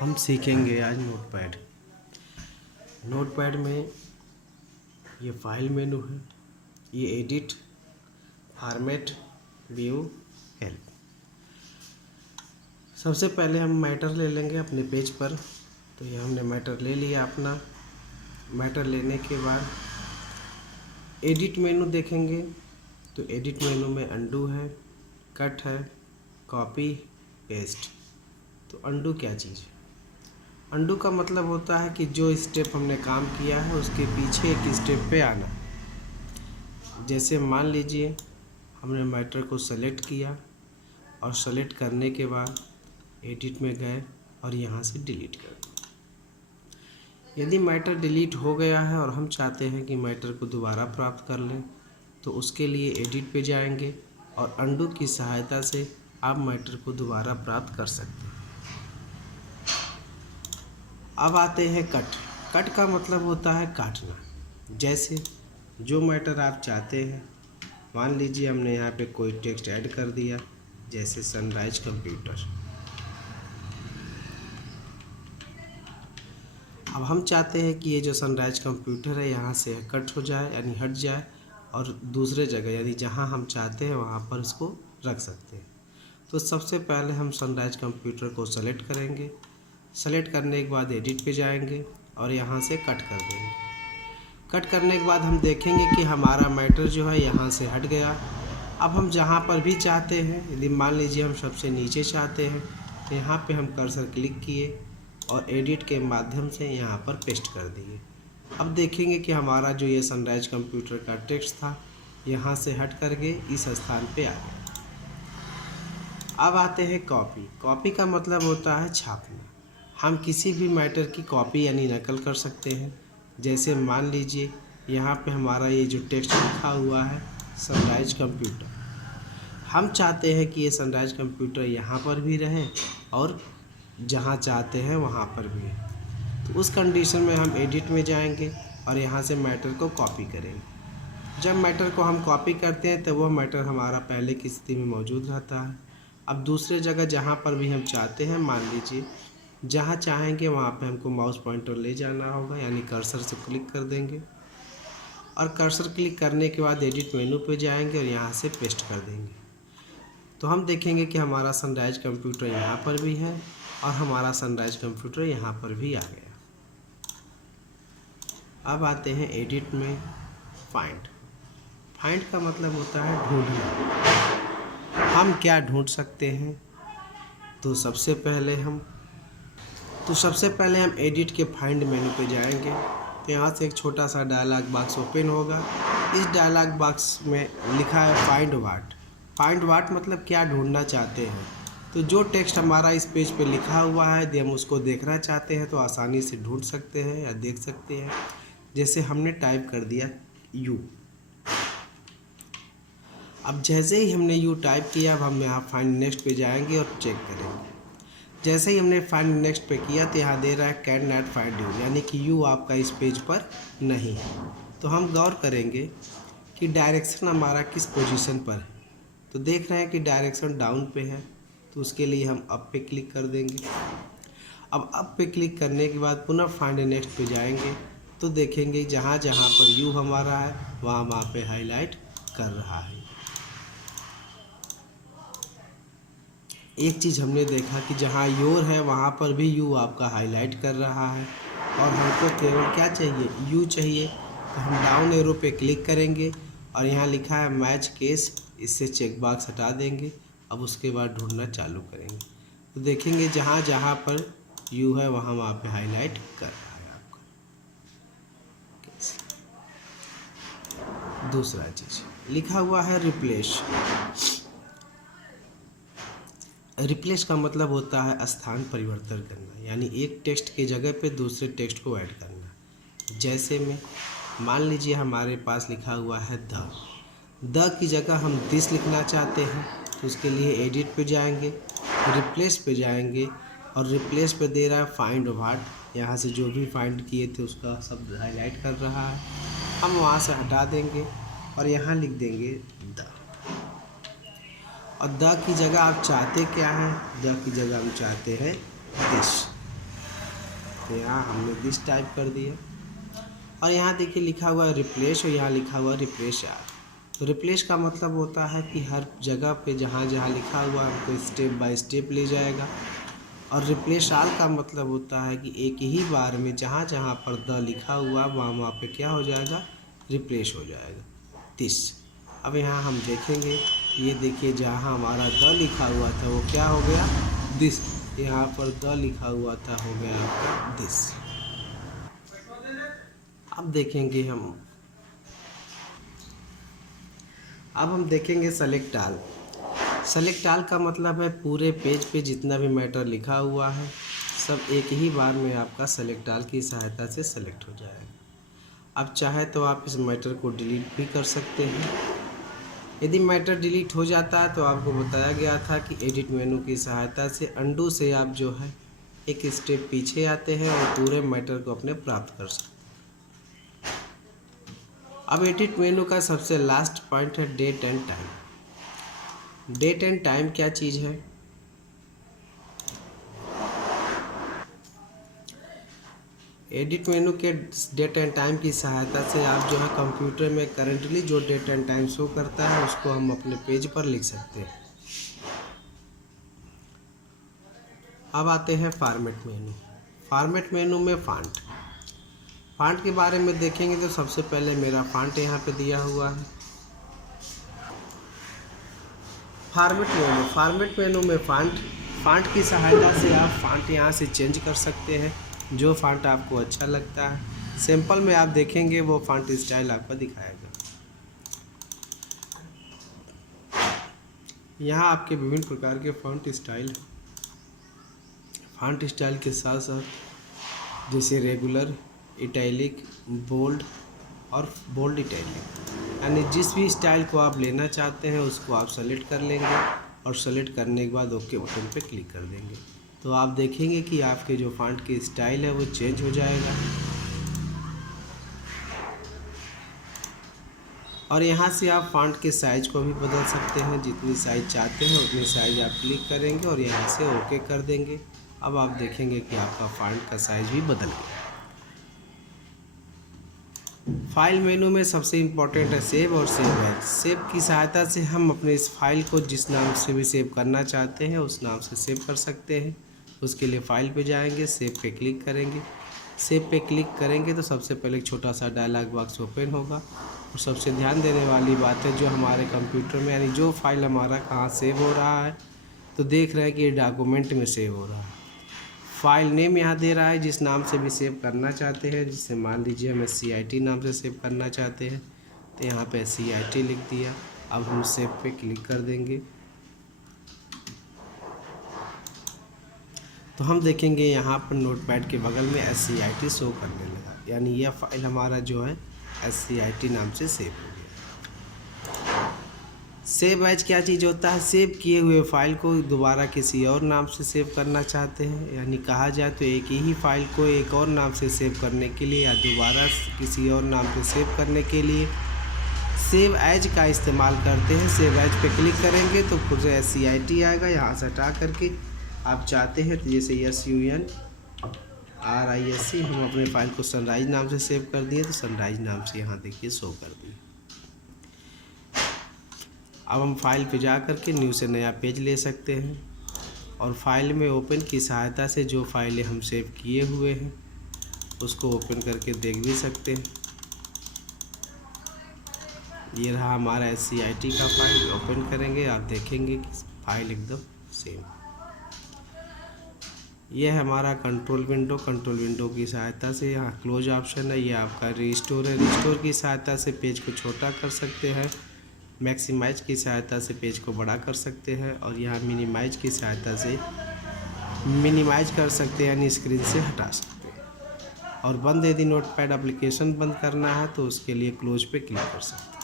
हम सीखेंगे आज नोटपैड। नोटपैड में ये फाइल मेनू है, ये एडिट, फॉर्मेट, व्यू, हेल्प। सबसे पहले हम मैटर ले लेंगे अपने पेज पर। तो ये हमने मैटर ले लिया अपना। मैटर लेने के बाद एडिट मेनू देखेंगे। तो एडिट मेनू में अंडू है, कट है, कॉपी, पेस्ट। तो अंडू क्या चीज़ है? अंडू का मतलब होता है कि जो स्टेप हमने काम किया है उसके पीछे एक स्टेप पे आना। जैसे मान लीजिए हमने मैटर को सेलेक्ट किया और सेलेक्ट करने के बाद एडिट में गए और यहाँ से डिलीट कर दिया। यदि मैटर डिलीट हो गया है और हम चाहते हैं कि मैटर को दोबारा प्राप्त कर लें, तो उसके लिए एडिट पे जाएंगे और अंडू की सहायता से आप मैटर को दोबारा प्राप्त कर सकते हैं। अब आते हैं कट। कट का मतलब होता है काटना। जैसे जो मैटर आप चाहते हैं, मान लीजिए हमने यहाँ पे कोई टेक्स्ट ऐड कर दिया, जैसे सनराइज कंप्यूटर। अब हम चाहते हैं कि ये जो सनराइज कंप्यूटर है यहाँ से कट हो जाए, यानी हट जाए, और दूसरे जगह यानी जहाँ हम चाहते हैं वहाँ पर इसको रख सकते हैं। तो सबसे पहले हम सनराइज कंप्यूटर को सेलेक्ट करेंगे। सेलेक्ट करने के बाद एडिट पे जाएंगे और यहाँ से कट कर देंगे। कट करने के बाद हम देखेंगे कि हमारा मैटर जो है यहाँ से हट गया। अब हम जहाँ पर भी चाहते हैं, यदि मान लीजिए हम सबसे नीचे चाहते हैं, तो यहाँ पे हम कर्सर क्लिक किए और एडिट के माध्यम से यहाँ पर पेस्ट कर दिए। अब देखेंगे कि हमारा जो ये सनराइज कंप्यूटर का टेक्स्ट था यहाँ से हट करके इस स्थान पे आ गया। अब आते हैं कॉपी। कॉपी का मतलब होता है छापना। हम किसी भी मैटर की कॉपी यानी नकल कर सकते हैं। जैसे मान लीजिए यहाँ पे हमारा ये जो टेक्स्ट लिखा हुआ है सनराइज कंप्यूटर, हम चाहते हैं कि ये सनराइज कंप्यूटर यहाँ पर भी रहे और जहाँ चाहते हैं वहाँ पर भी है। तो उस कंडीशन में हम एडिट में जाएंगे और यहाँ से मैटर को कॉपी करेंगे। जब मैटर को हम कॉपी करते हैं तो वह मैटर हमारा पहले की स्थिति में मौजूद रहता है। अब दूसरे जगह जहाँ पर भी हम चाहते हैं, मान लीजिए जहाँ चाहेंगे वहाँ पे हमको माउस पॉइंटर ले जाना होगा, यानी कर्सर से क्लिक कर देंगे और कर्सर क्लिक करने के बाद एडिट मेनू पे जाएंगे और यहाँ से पेस्ट कर देंगे। तो हम देखेंगे कि हमारा सनराइज कंप्यूटर यहाँ पर भी है और हमारा सनराइज कंप्यूटर यहाँ पर भी आ गया। अब आते हैं एडिट में फाइंड। फाइंड का मतलब होता है ढूंढना। हम क्या ढूंढ सकते हैं? तो सबसे पहले हम एडिट के फाइंड मेनू पे जाएंगे। तो यहाँ से एक छोटा सा डायलॉग बॉक्स ओपन होगा। इस डायलॉग बॉक्स में लिखा है फाइंड व्हाट। फाइंड व्हाट मतलब क्या ढूंढना चाहते हैं। तो जो टेक्स्ट हमारा इस पेज पे लिखा हुआ है, यदि हम उसको देखना चाहते हैं तो आसानी से ढूंढ सकते हैं या देख सकते हैं। जैसे हमने टाइप कर दिया यू। अब जैसे ही हमने यू टाइप किया, अब हम यहाँ फाइंड नेक्स्ट पे जाएंगे और चेक करेंगे। जैसे ही हमने फाइंड नेक्स्ट पे किया तो यहाँ दे रहा है कैन नॉट फाइंड यू, यानी कि यू आपका इस पेज पर नहीं है। तो हम गौर करेंगे कि डायरेक्शन हमारा किस पोजीशन पर है। तो देख रहे हैं कि डायरेक्शन डाउन पे है, तो उसके लिए हम अप पे क्लिक कर देंगे। अब अप पे क्लिक करने के बाद पुनः फाइंड नेक्स्ट पे जाएंगे तो देखेंगे जहाँ जहाँ पर यू हमारा है वहाँ पे हाईलाइट कर रहा है। एक चीज़ हमने देखा कि जहाँ योर है वहाँ पर भी यू आपका हाईलाइट कर रहा है और हमको केवल क्या चाहिए, यू चाहिए। तो हम डाउन एरो पे क्लिक करेंगे और यहाँ लिखा है मैच केस, इससे चेक बॉक्स हटा देंगे। अब उसके बाद ढूंढना चालू करेंगे तो देखेंगे जहाँ जहाँ पर यू है वहाँ पे हाईलाइट कर रहा है आपको। दूसरा चीज़ लिखा हुआ है रिप्लेस। रिप्लेस का मतलब होता है स्थान परिवर्तन करना, यानी एक टेक्स्ट के जगह पे दूसरे टेक्स्ट को ऐड करना। जैसे में मान लीजिए हमारे पास लिखा हुआ है द की जगह हम दिस लिखना चाहते हैं, तो उसके लिए एडिट पे जाएंगे, रिप्लेस पे जाएंगे और रिप्लेस पे दे रहा है फाइंड व्हाट। यहाँ से जो भी फाइंड किए थे उसका शब्द हाईलाइट कर रहा है। हम वहाँ से हटा देंगे और यहाँ लिख देंगे द। और द की जगह आप चाहते क्या हैं? द की जगह हम चाहते हैं दिस। तो यहाँ हमने दिस टाइप कर दिया और यहाँ देखिए लिखा हुआ है रिप्लेस और यहाँ लिखा हुआ है रिप्लेस यार। तो रिप्लेस का मतलब होता है कि हर जगह पे जहाँ जहाँ लिखा हुआ है हमको स्टेप बाय स्टेप ले जाएगा। और रिप्लेस ऑल का मतलब होता है कि एक ही बार में जहाँ जहाँ पर द लिखा हुआ वहाँ वहाँ पे क्या हो जाएगा, रिप्लेस हो जाएगा दिस। अब यहाँ हम देखेंगे, ये देखिए जहाँ हमारा द लिखा हुआ था वो क्या हो गया, दिस। यहाँ पर द लिखा हुआ था हो गया आपका दिस। अब देखेंगे हम देखेंगे सेलेक्ट ऑल। सेलेक्ट ऑल का मतलब है पूरे पेज पे जितना भी मैटर लिखा हुआ है सब एक ही बार में आपका सेलेक्ट ऑल की सहायता से सेलेक्ट हो जाएगा। अब चाहे तो आप इस मैटर को डिलीट भी कर सकते हैं। यदि मैटर डिलीट हो जाता है तो आपको बताया गया था कि एडिट मेनू की सहायता से अंडू से आप जो है एक स्टेप पीछे आते हैं और पूरे मैटर को अपने प्राप्त कर सकते हैं। अब एडिट मेनू का सबसे लास्ट पॉइंट है date and time. Date and time क्या चीज़ है? एडिट मेनू के डेट एंड टाइम की सहायता से आप जो है कंप्यूटर में करंटली जो डेट एंड टाइम शो करता है उसको हम अपने पेज पर लिख सकते हैं। अब आते हैं फॉर्मेट मेनू। फॉर्मेट मेनू में फ़ॉन्ट के बारे में देखेंगे तो सबसे पहले मेरा फ़ॉन्ट यहाँ पे दिया हुआ है। फॉर्मेट मेनू में फ़ॉन्ट की सहायता से आप फ़ॉन्ट यहाँ से चेंज कर सकते हैं जो फ़ॉन्ट आपको अच्छा लगता है। सैंपल में आप देखेंगे वो फ़ॉन्ट स्टाइल आपको दिखाएगा। यहाँ आपके विभिन्न प्रकार के फ़ॉन्ट स्टाइल के साथ साथ जैसे रेगुलर, इटैलिक, बोल्ड और बोल्ड इटैलिक, यानी जिस भी स्टाइल को आप लेना चाहते हैं उसको आप सेलेक्ट कर लेंगे और सेलेक्ट करने के बाद ओके बटन पे क्लिक कर देंगे तो आप देखेंगे कि आपके जो फ़ॉन्ट की स्टाइल है वो चेंज हो जाएगा। और यहाँ से आप फ़ॉन्ट के साइज़ को भी बदल सकते हैं, जितनी साइज़ चाहते हैं उतनी साइज़ आप क्लिक करेंगे और यहाँ से ओके कर देंगे। अब आप देखेंगे कि आपका फ़ॉन्ट का साइज़ भी बदल गया। फाइल मेनू में सबसे इम्पोर्टेंट है सेव और सेव एज। सेव की सहायता से हम अपने इस फाइल को जिस नाम से भी सेव करना चाहते हैं उस नाम से सेव कर सकते हैं। उसके लिए फ़ाइल पे जाएंगे, सेव पे क्लिक करेंगे। सेव पे क्लिक करेंगे तो सबसे पहले एक छोटा सा डायलॉग बॉक्स ओपन होगा और सबसे ध्यान देने वाली बात है जो हमारे कंप्यूटर में यानी जो फाइल हमारा कहाँ सेव हो रहा है तो देख रहे हैं कि ये डॉक्यूमेंट में सेव हो रहा है। फाइल नेम यहाँ दे रहा है जिस नाम से भी सेव करना चाहते हैं, जिससे मान लीजिए हम SCIT नाम से सेव करना चाहते हैं तो यहाँ पे SCIT लिख दिया। अब हम सेव पे क्लिक कर देंगे तो हम देखेंगे यहाँ पर नोटपैड के बगल में SCIT शो करने लगा, यानी यह फाइल हमारा जो है SCIT नाम से सेव हो गया। सेव एज क्या चीज़ होता है? सेव किए हुए फाइल को दोबारा किसी और नाम से सेव करना चाहते हैं, यानी कहा जाए तो एक ही फाइल को एक और नाम से सेव करने के लिए या दोबारा किसी और नाम से सेव करने के लिए सेव एज का इस्तेमाल करते हैं। सेव एज पे क्लिक करेंगे तो खुद से SCIT आएगा। यहाँ से हटा करके आप चाहते हैं तो जैसे SUNRISC हम अपने फाइल को सनराइज नाम से सेव कर दिए तो सनराइज नाम से यहाँ देखिए शो कर दिए। अब हम फाइल पे जा कर के न्यू से नया पेज ले सकते हैं और फाइल में ओपन की सहायता से जो फाइलें हम सेव किए हुए हैं उसको ओपन करके देख भी सकते हैं। ये रहा हमारा SCIT का फाइल। ओपन करेंगे आप देखेंगे कि फाइल एकदम सेम। यह हमारा कंट्रोल विंडो की सहायता से यहाँ क्लोज ऑप्शन है। ये आपका रिस्टोर है। रिस्टोर की सहायता से पेज को छोटा कर सकते हैं, मैक्सिमाइज की सहायता से पेज को बड़ा कर सकते हैं और यहाँ मिनिमाइज की सहायता से मिनिमाइज कर सकते हैं, यानी स्क्रीन से हटा सकते हैं। और बंद यदि नोटपैड एप्लीकेशन बंद करना है तो उसके लिए क्लोज पे क्लिक कर सकते हैं।